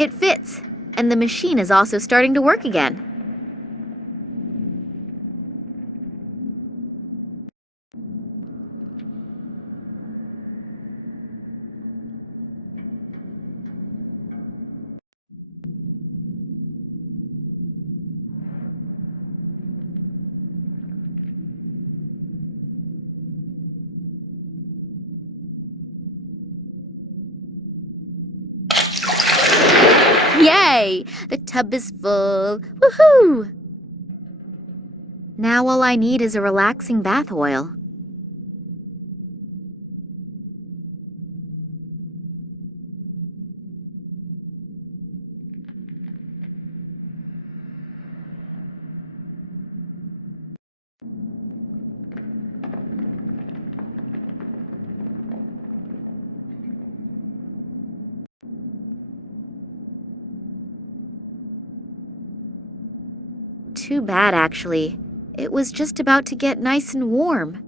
It fits, and the machine is also starting to work again. Yay! The tub is full. Woohoo! Now all I need is a relaxing bath oil. Too bad, actually. It was just about to get nice and warm.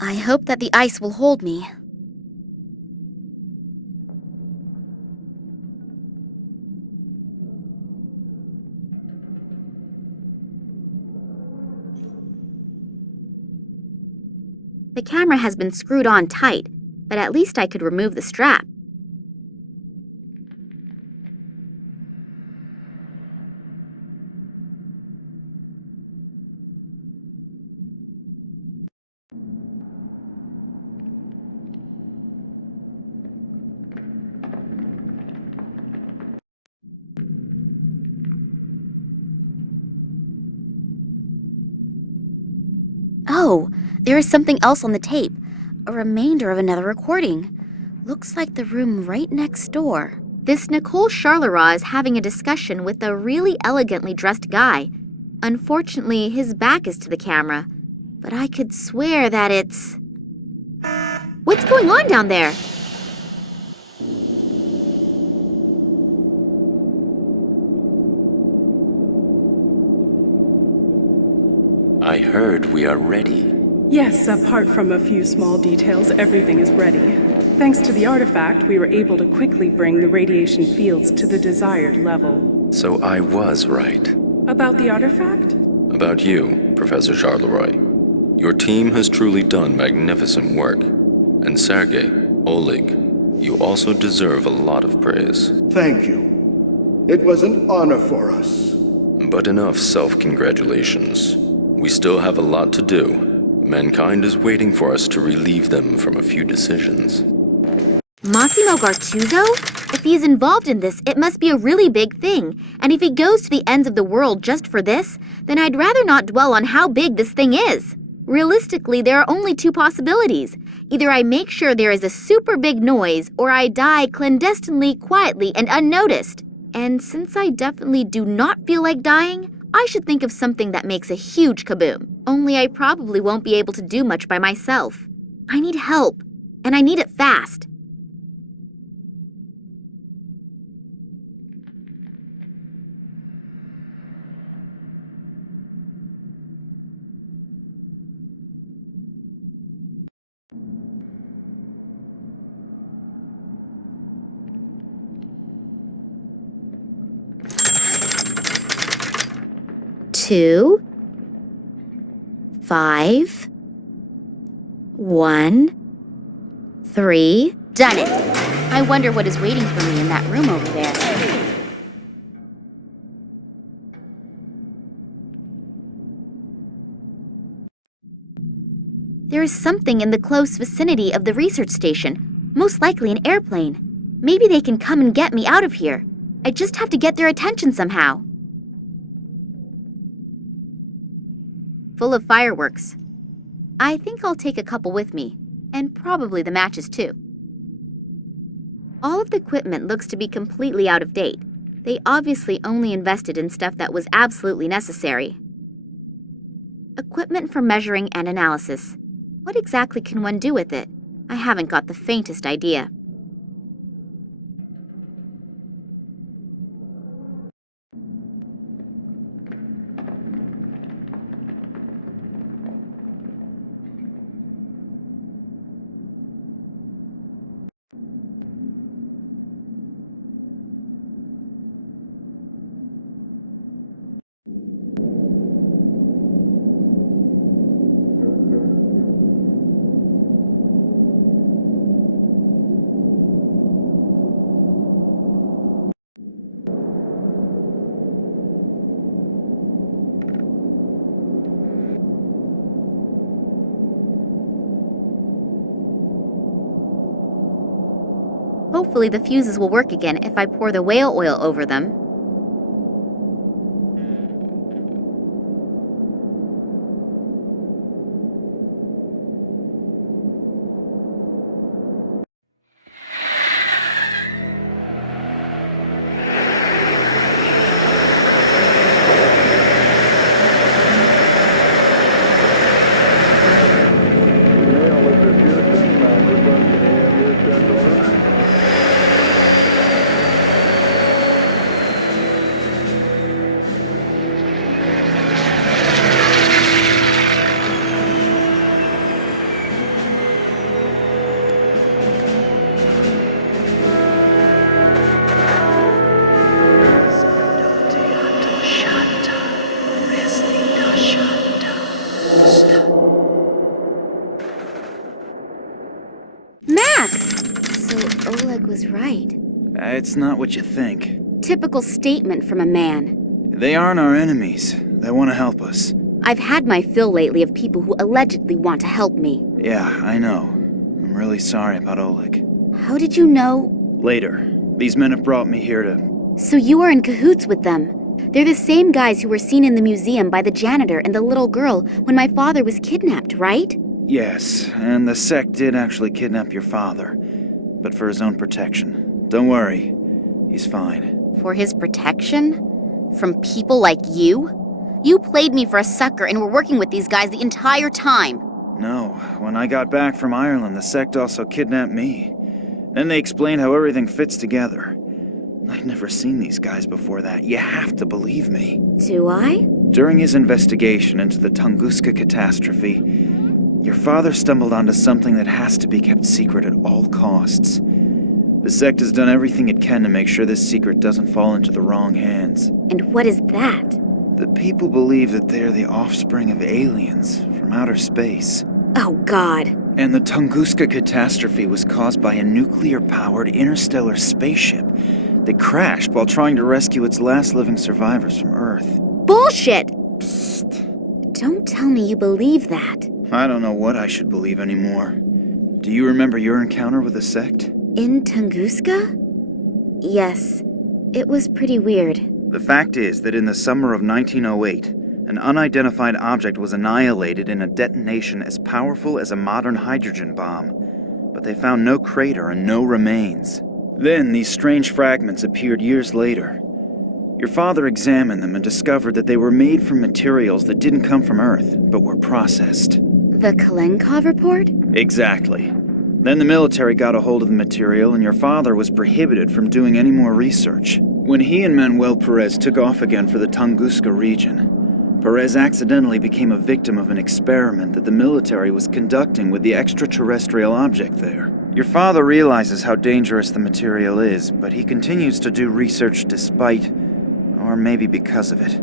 I hope that the ice will hold me. The camera has been screwed on tight, but at least I could remove the strap. Oh, there is something else on the tape. A remainder of another recording. Looks like the room right next door. This Nicole Charleroi is having a discussion with a really elegantly dressed guy. Unfortunately, his back is to the camera, but I could swear that it's... What's going on down there? I heard we are ready. Yes, apart from a few small details, everything is ready. Thanks to the artifact, we were able to quickly bring the radiation fields to the desired level. So I was right. About the artifact? About you, Professor Charleroi. Your team has truly done magnificent work. And Sergei, Oleg, you also deserve a lot of praise. Thank you. It was an honor for us. But enough self-congratulations. We still have a lot to do. Mankind is waiting for us to relieve them from a few decisions. Massimo Gartuzzo? If he's involved in this, it must be a really big thing. And if he goes to the ends of the world just for this, then I'd rather not dwell on how big this thing is. Realistically, there are only two possibilities. Either I make sure there is a super big noise, or I die clandestinely, quietly, and unnoticed. And since I definitely do not feel like dying, I should think of something that makes a huge kaboom. Only I probably won't be able to do much by myself. I need help, and I need it fast. Two, 5, 1, 3. Done it! I wonder what is waiting for me in that room over there. There is something in the close vicinity of the research station, most likely an airplane. Maybe they can come and get me out of here. I just have to get their attention somehow. Full of fireworks. I think I'll take a couple with me, and probably the matches too. All of the equipment looks to be completely out of date. They obviously only invested in stuff that was absolutely necessary. Equipment for measuring and analysis. What exactly can one do with it? I haven't got the faintest idea. Hopefully the fuses will work again if I pour the whale oil over them. Oleg was right. It's not what you think. Typical statement from a man. They aren't our enemies. They want to help us. I've had my fill lately of people who allegedly want to help me. Yeah, I know. I'm really sorry about Oleg. How did you know? Later. These men have brought me here to... So you are in cahoots with them. They're the same guys who were seen in the museum by the janitor and the little girl when my father was kidnapped, right? Yes, and the sect did actually kidnap your father. But for his own protection. Don't worry. He's fine. For his protection? From people like you? You played me for a sucker and were working with these guys the entire time. No, when I got back from Ireland, the sect also kidnapped me. Then they explained how everything fits together. I'd never seen these guys before that. You have to believe me. Do I? During his investigation into the Tunguska catastrophe, your father stumbled onto something that has to be kept secret at all costs. The sect has done everything it can to make sure this secret doesn't fall into the wrong hands. And what is that? The people believe that they're the offspring of aliens from outer space. Oh, God. And the Tunguska catastrophe was caused by a nuclear-powered interstellar spaceship that crashed while trying to rescue its last living survivors from Earth. Bullshit! Psst. Don't tell me you believe that. I don't know what I should believe anymore. Do you remember your encounter with the sect? In Tunguska? Yes. It was pretty weird. The fact is that in the summer of 1908, an unidentified object was annihilated in a detonation as powerful as a modern hydrogen bomb. But they found no crater and no remains. Then these strange fragments appeared years later. Your father examined them and discovered that they were made from materials that didn't come from Earth, but were processed. The Kalenkov report? Exactly. Then the military got a hold of the material, and your father was prohibited from doing any more research. When he and Manuel Perez took off again for the Tunguska region, Perez accidentally became a victim of an experiment that the military was conducting with the extraterrestrial object there. Your father realizes how dangerous the material is, but he continues to do research despite, or maybe because of it,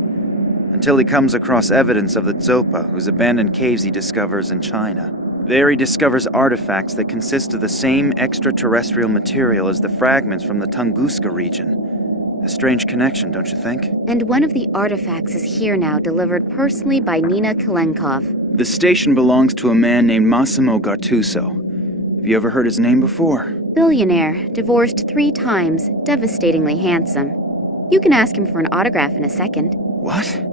until he comes across evidence of the Zopa, whose abandoned caves he discovers in China. There he discovers artifacts that consist of the same extraterrestrial material as the fragments from the Tunguska region. A strange connection, don't you think? And one of the artifacts is here now, delivered personally by Nina Kalenkov. The station belongs to a man named Massimo Gattuso. Have you ever heard his name before? Billionaire, divorced 3 times, devastatingly handsome. You can ask him for an autograph in a second. What?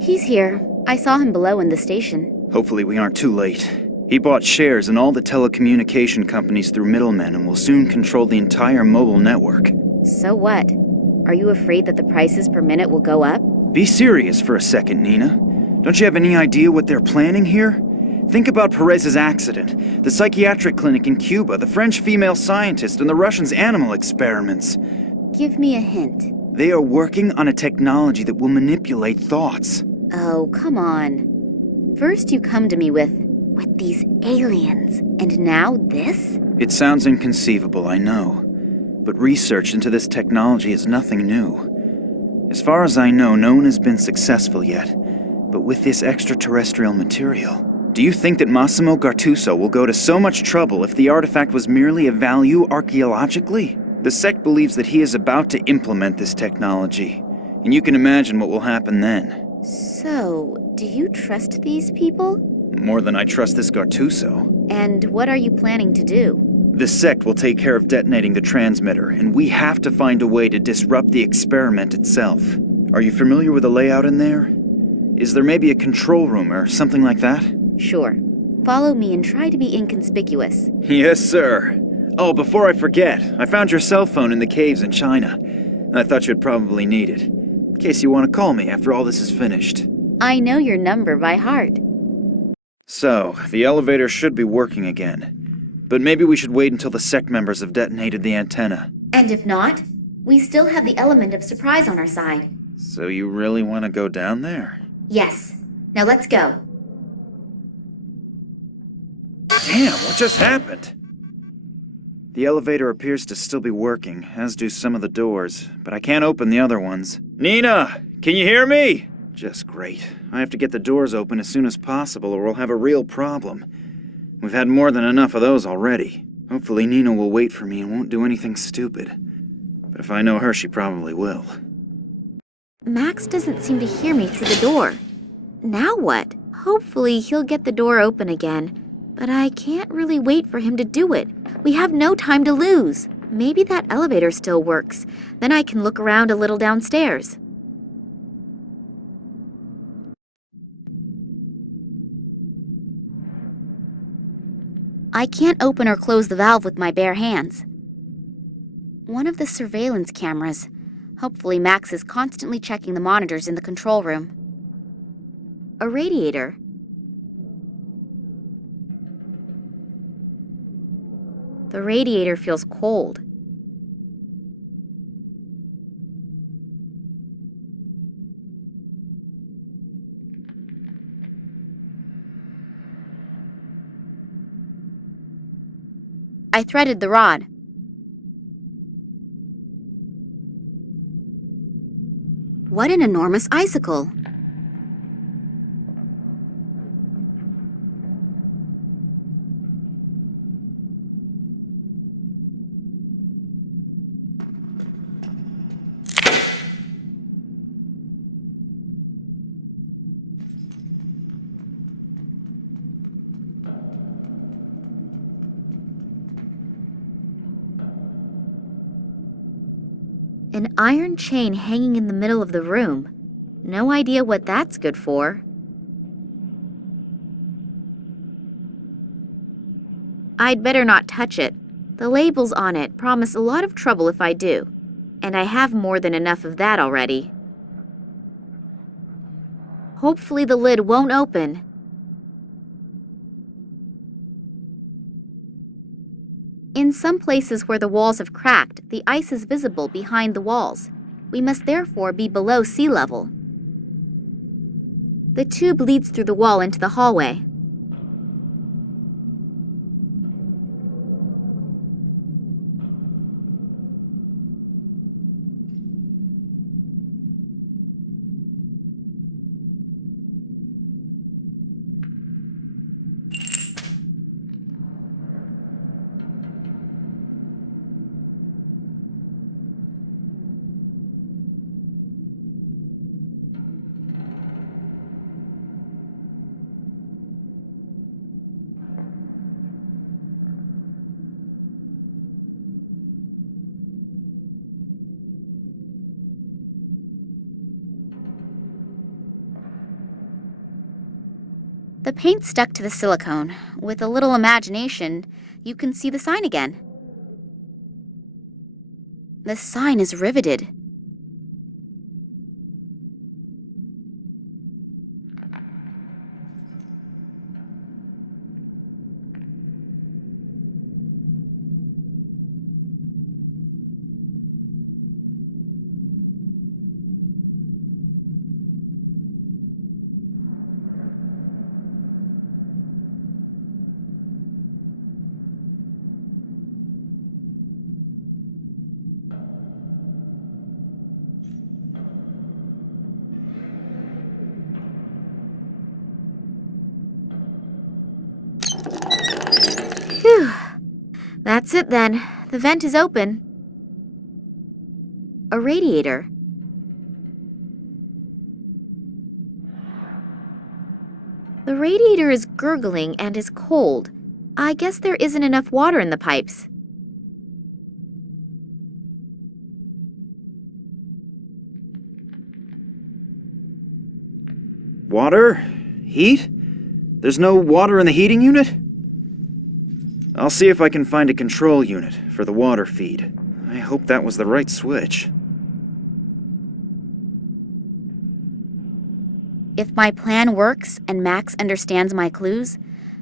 He's here. I saw him below in the station. Hopefully we aren't too late. He bought shares in all the telecommunication companies through middlemen and will soon control the entire mobile network. So what? Are you afraid that the prices per minute will go up? Be serious for a second, Nina. Don't you have any idea what they're planning here? Think about Perez's accident, the psychiatric clinic in Cuba, the French female scientist, and the Russians' animal experiments. Give me a hint. They are working on a technology that will manipulate thoughts. Oh, come on. First you come to me with these aliens, and now this? It sounds inconceivable, I know. But research into this technology is nothing new. As far as I know, no one has been successful yet. But with this extraterrestrial material, do you think that Massimo Gattuso will go to so much trouble if the artifact was merely of value archaeologically? The sect believes that he is about to implement this technology, and you can imagine what will happen then. So, do you trust these people? More than I trust this Gattuso. And what are you planning to do? The sect will take care of detonating the transmitter, and we have to find a way to disrupt the experiment itself. Are you familiar with the layout in there? Is there maybe a control room or something like that? Sure. Follow me and try to be inconspicuous. Yes, sir. Oh, before I forget, I found your cell phone in the caves in China. I thought you'd probably need it, in case you want to call me after all this is finished. I know your number by heart. So, the elevator should be working again. But maybe we should wait until the sect members have detonated the antenna. And if not, we still have the element of surprise on our side. So you really want to go down there? Yes. Now let's go. Damn, what just happened? The elevator appears to still be working, as do some of the doors, but I can't open the other ones. Nina, can you hear me? Just great. I have to get the doors open as soon as possible or we'll have a real problem. We've had more than enough of those already. Hopefully Nina will wait for me and won't do anything stupid. But if I know her, she probably will. Max doesn't seem to hear me through the door. Now what? Hopefully he'll get the door open again. But I can't really wait for him to do it. We have no time to lose. Maybe that elevator still works. Then I can look around a little downstairs. I can't open or close the valve with my bare hands. One of the surveillance cameras. Hopefully Max is constantly checking the monitors in the control room. A radiator. The radiator feels cold. I threaded the rod. What an enormous icicle! An iron chain hanging in the middle of the room. No idea what that's good for. I'd better not touch it. The labels on it promise a lot of trouble if I do. And I have more than enough of that already. Hopefully the lid won't open. In some places where the walls have cracked, the ice is visible behind the walls. We must therefore be below sea level. The tube leads through the wall into the hallway. The paint stuck to the silicone. With a little imagination, you can see the sign again. The sign is riveted. Phew. That's it then. The vent is open. A radiator. The radiator is gurgling and is cold. I guess there isn't enough water in the pipes. Water? Heat? There's no water in the heating unit? I'll see if I can find a control unit for the water feed. I hope that was the right switch. If my plan works and Max understands my clues,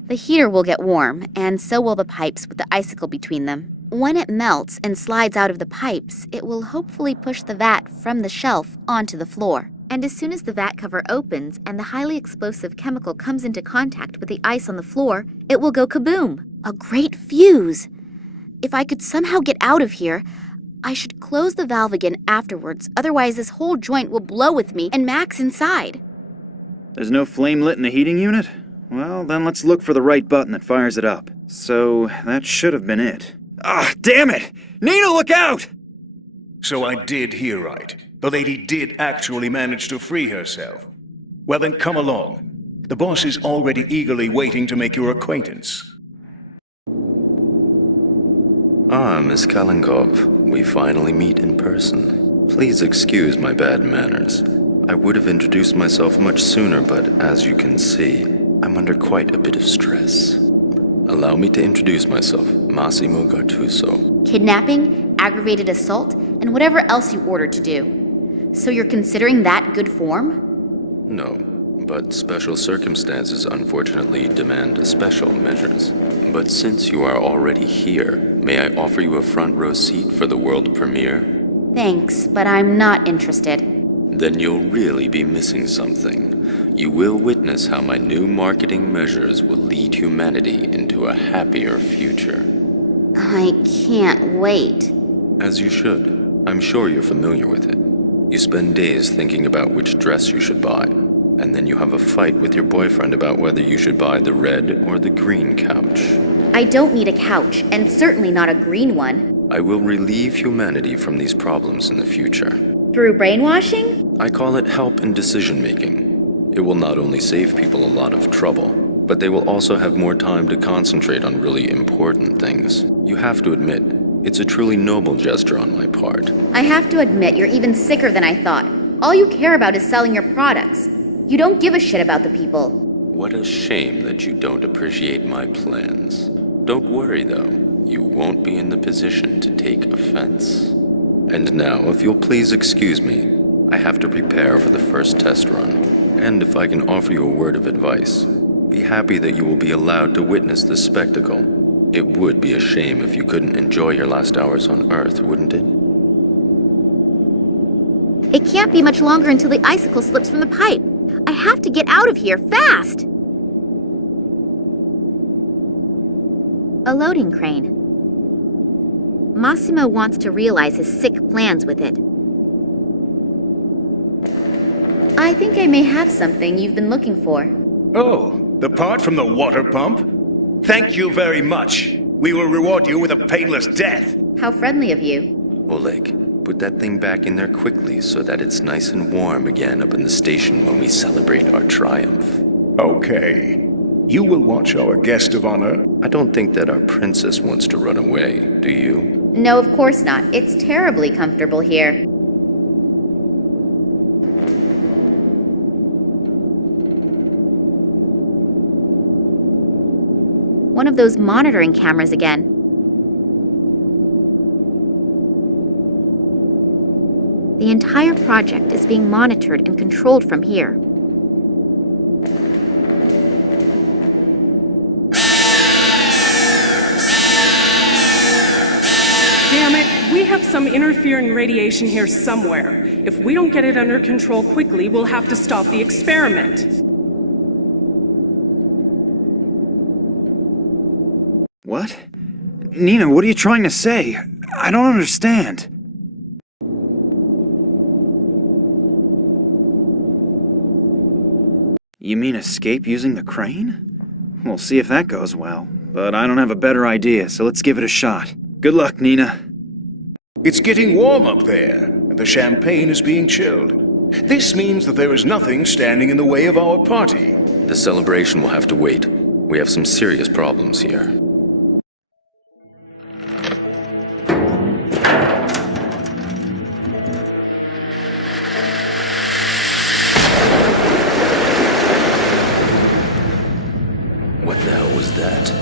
the heater will get warm, and so will the pipes with the icicle between them. When it melts and slides out of the pipes, it will hopefully push the vat from the shelf onto the floor. And as soon as the vat cover opens and the highly explosive chemical comes into contact with the ice on the floor, it will go kaboom! A great fuse! If I could somehow get out of here, I should close the valve again afterwards, otherwise this whole joint will blow with me and Max inside. There's no flame lit in the heating unit? Well, then let's look for the right button that fires it up. So, that should have been it. Ah, damn it! Nina, look out! So I did hear right. The lady did actually manage to free herself. Well then, come along. The boss is already eagerly waiting to make your acquaintance. Ah, Miss Kalenkov, we finally meet in person. Please excuse my bad manners. I would have introduced myself much sooner, but as you can see, I'm under quite a bit of stress. Allow me to introduce myself, Massimo Gattuso. Kidnapping, aggravated assault, and whatever else you ordered to do. So you're considering that good form? No, but special circumstances unfortunately demand special measures. But since you are already here, may I offer you a front row seat for the world premiere? Thanks, but I'm not interested. Then you'll really be missing something. You will witness how my new marketing measures will lead humanity into a happier future. I can't wait. As you should. I'm sure you're familiar with it. You spend days thinking about which dress you should buy, and then you have a fight with your boyfriend about whether you should buy the red or the green couch. I don't need a couch, and certainly not a green one. I will relieve humanity from these problems in the future. Through brainwashing? I call it help in decision-making. It will not only save people a lot of trouble, but they will also have more time to concentrate on really important things. You have to admit, it's a truly noble gesture on my part. I have to admit, you're even sicker than I thought. All you care about is selling your products. You don't give a shit about the people. What a shame that you don't appreciate my plans. Don't worry, though. You won't be in the position to take offense. And now, if you'll please excuse me, I have to prepare for the first test run. And if I can offer you a word of advice, be happy that you will be allowed to witness this spectacle. It would be a shame if you couldn't enjoy your last hours on Earth, wouldn't it? It can't be much longer until the icicle slips from the pipe. I have to get out of here, fast! A loading crane. Massimo wants to realize his sick plans with it. I think I may have something you've been looking for. Oh, the part from the water pump? Thank you very much. We will reward you with a painless death. How friendly of you. Oleg, put that thing back in there quickly so that it's nice and warm again up in the station when we celebrate our triumph. Okay. You will watch our guest of honor. I don't think that our princess wants to run away, do you? No, of course not. It's terribly comfortable here. One of those monitoring cameras again. The entire project is being monitored and controlled from here. Damn it, we have some interfering radiation here somewhere. If we don't get it under control quickly, we'll have to stop the experiment. What? Nina, what are you trying to say? I don't understand. You mean escape using the crane? We'll see if that goes well. but I don't have a better idea, so let's give it a shot. Good luck, Nina. It's getting warm up there, and the champagne is being chilled. This means that there is nothing standing in the way of our party. The celebration will have to wait. We have some serious problems here. What the hell was that?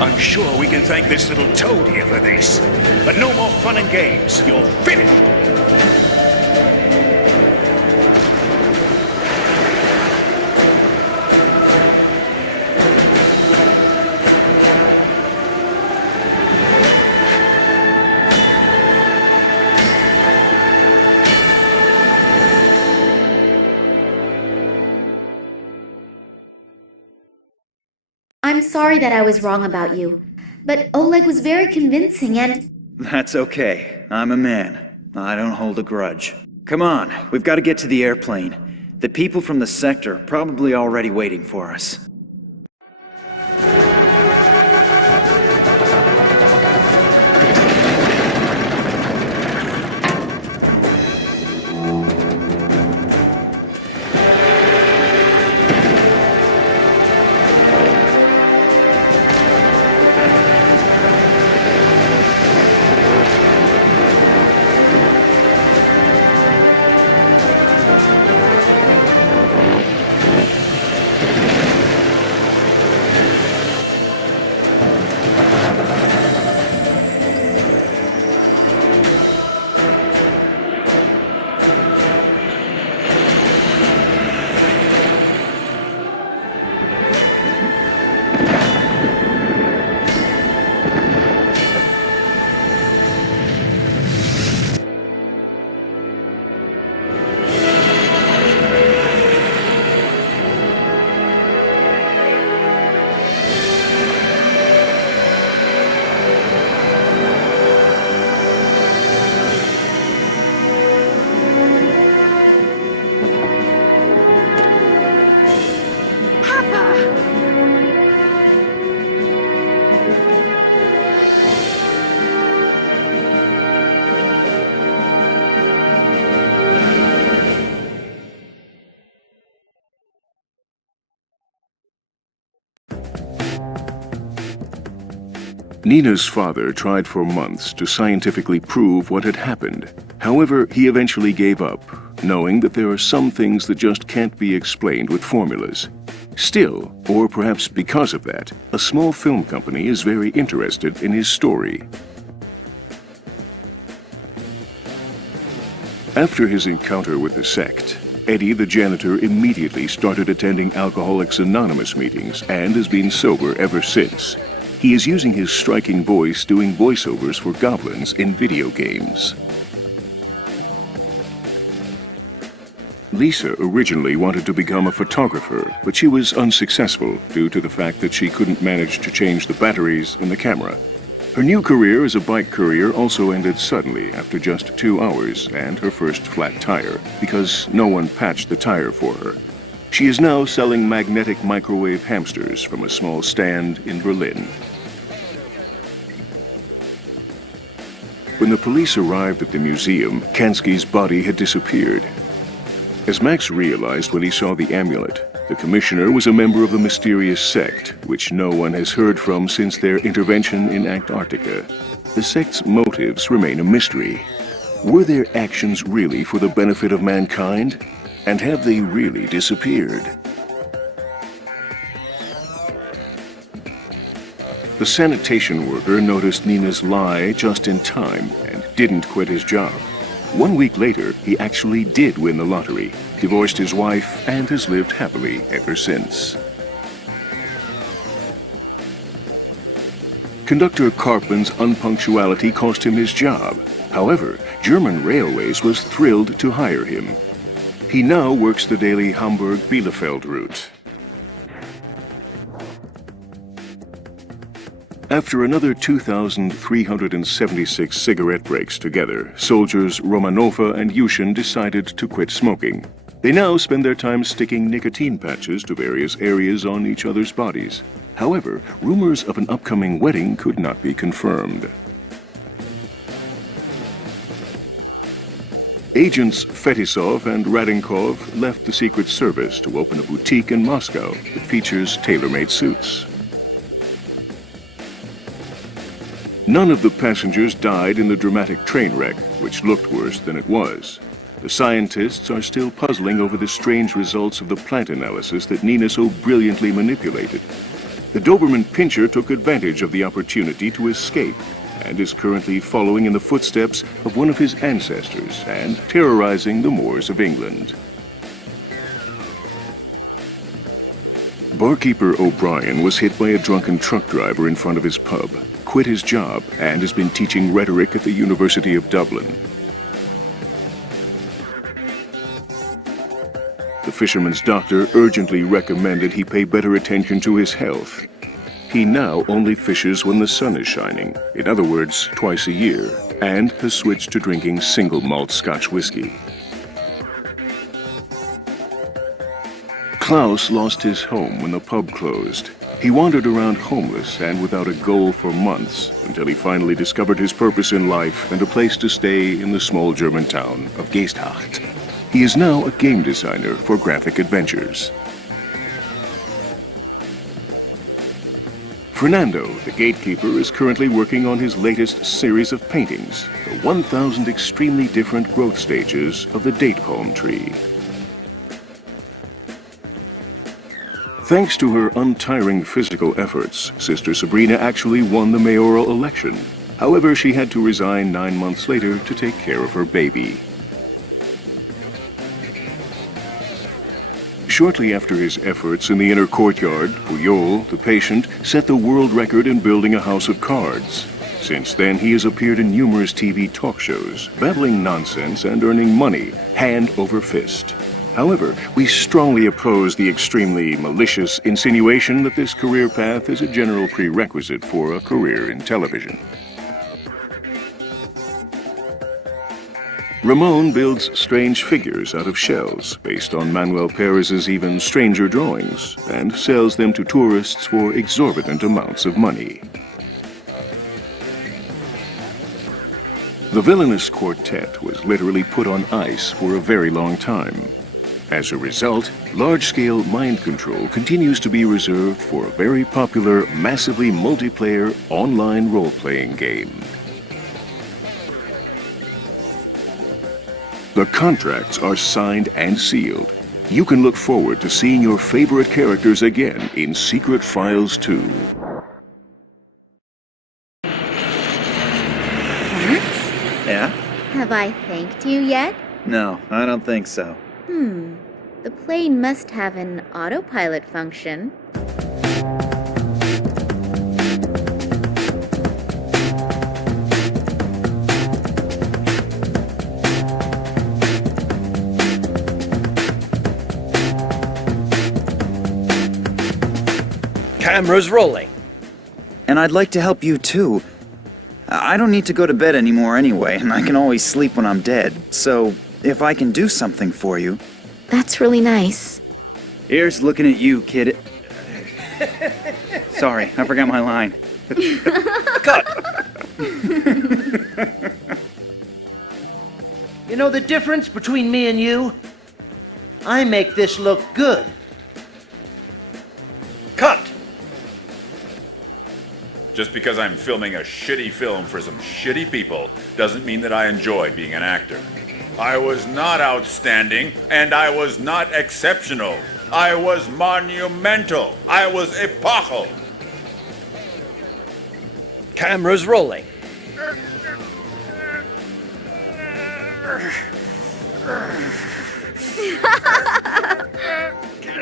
I'm sure we can thank this little toad here for this. But no more fun and games. You're finished! I'm sorry that I was wrong about you, but Oleg was very convincing and... That's okay. I'm a man. I don't hold a grudge. Come on, we've got to get to the airplane. The people from the sector are probably already waiting for us. Nina's father tried for months to scientifically prove what had happened. However, he eventually gave up, knowing that there are some things that just can't be explained with formulas. Still, or perhaps because of that, a small film company is very interested in his story. After his encounter with the sect, Eddie the janitor immediately started attending Alcoholics Anonymous meetings and has been sober ever since. He is using his striking voice doing voiceovers for goblins in video games. Lisa originally wanted to become a photographer, but she was unsuccessful due to the fact that she couldn't manage to change the batteries in the camera. Her new career as a bike courier also ended suddenly after just 2 hours and her first flat tire, because no one patched the tire for her. She is now selling magnetic microwave hamsters from a small stand in Berlin. When the police arrived at the museum, Kansky's body had disappeared. As Max realized when he saw the amulet, the commissioner was a member of the mysterious sect, which no one has heard from since their intervention in Antarctica. The sect's motives remain a mystery. Were their actions really for the benefit of mankind? And have they really disappeared? The sanitation worker noticed Nina's lie just in time and didn't quit his job. 1 week later, he actually did win the lottery, divorced his wife, and has lived happily ever since. Conductor Karpman's unpunctuality cost him his job. However, German Railways was thrilled to hire him. He now works the daily Hamburg-Bielefeld route. After another 2,376 cigarette breaks together, soldiers Romanova and Yushin decided to quit smoking. They now spend their time sticking nicotine patches to various areas on each other's bodies. However, rumors of an upcoming wedding could not be confirmed. Agents Fetisov and Radinkov left the Secret Service to open a boutique in Moscow that features tailor-made suits. None of the passengers died in the dramatic train wreck, which looked worse than it was. The scientists are still puzzling over the strange results of the plant analysis that Nina so brilliantly manipulated. The Doberman Pinscher took advantage of the opportunity to escape and is currently following in the footsteps of one of his ancestors and terrorizing the moors of England. Barkeeper O'Brien was hit by a drunken truck driver in front of his pub, quit his job, and has been teaching rhetoric at the University of Dublin. The fisherman's doctor urgently recommended he pay better attention to his health. He now only fishes when the sun is shining, in other words, twice a year, and has switched to drinking single malt Scotch whiskey. Klaus lost his home when the pub closed. He wandered around homeless and without a goal for months until he finally discovered his purpose in life and a place to stay in the small German town of Geesthacht. He is now a game designer for graphic adventures. Fernando, the gatekeeper, is currently working on his latest series of paintings, the 1,000 extremely different growth stages of the date palm tree. Thanks to her untiring physical efforts, Sister Sabrina actually won the mayoral election. However, she had to resign 9 months later to take care of her baby. Shortly after his efforts in the inner courtyard, Puyol, the patient, set the world record in building a house of cards. Since then, he has appeared in numerous TV talk shows, babbling nonsense and earning money, hand over fist. However, we strongly oppose the extremely malicious insinuation that this career path is a general prerequisite for a career in television. Ramon builds strange figures out of shells based on Manuel Perez's even stranger drawings and sells them to tourists for exorbitant amounts of money. The villainous quartet was literally put on ice for a very long time. As a result, large-scale mind control continues to be reserved for a very popular, massively multiplayer online role-playing game. The contracts are signed and sealed. You can look forward to seeing your favorite characters again in Secret Files 2. Max? Yeah? Have I thanked you yet? No, I don't think so. The plane must have an autopilot function. Camera's rolling. And I'd like to help you too. I don't need to go to bed anymore anyway, and I can always sleep when I'm dead. So, if I can do something for you... That's really nice. Here's looking at you, kid. Sorry, I forgot my line. Cut! You know the difference between me and you? I make this look good. Cut! Just because I'm filming a shitty film for some shitty people doesn't mean that I enjoy being an actor. I was not outstanding, and I was not exceptional. I was monumental. I was epochal. Camera's rolling.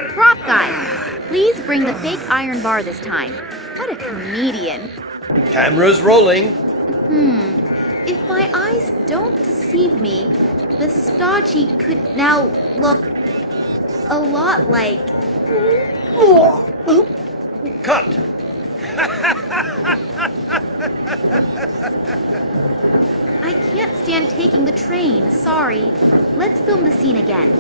Prop guy, please bring the fake iron bar this time. What a comedian. Camera's rolling. If my eyes don't deceive me, the stodgy could now look a lot like... Cut! I can't stand taking the train, sorry. Let's film the scene again.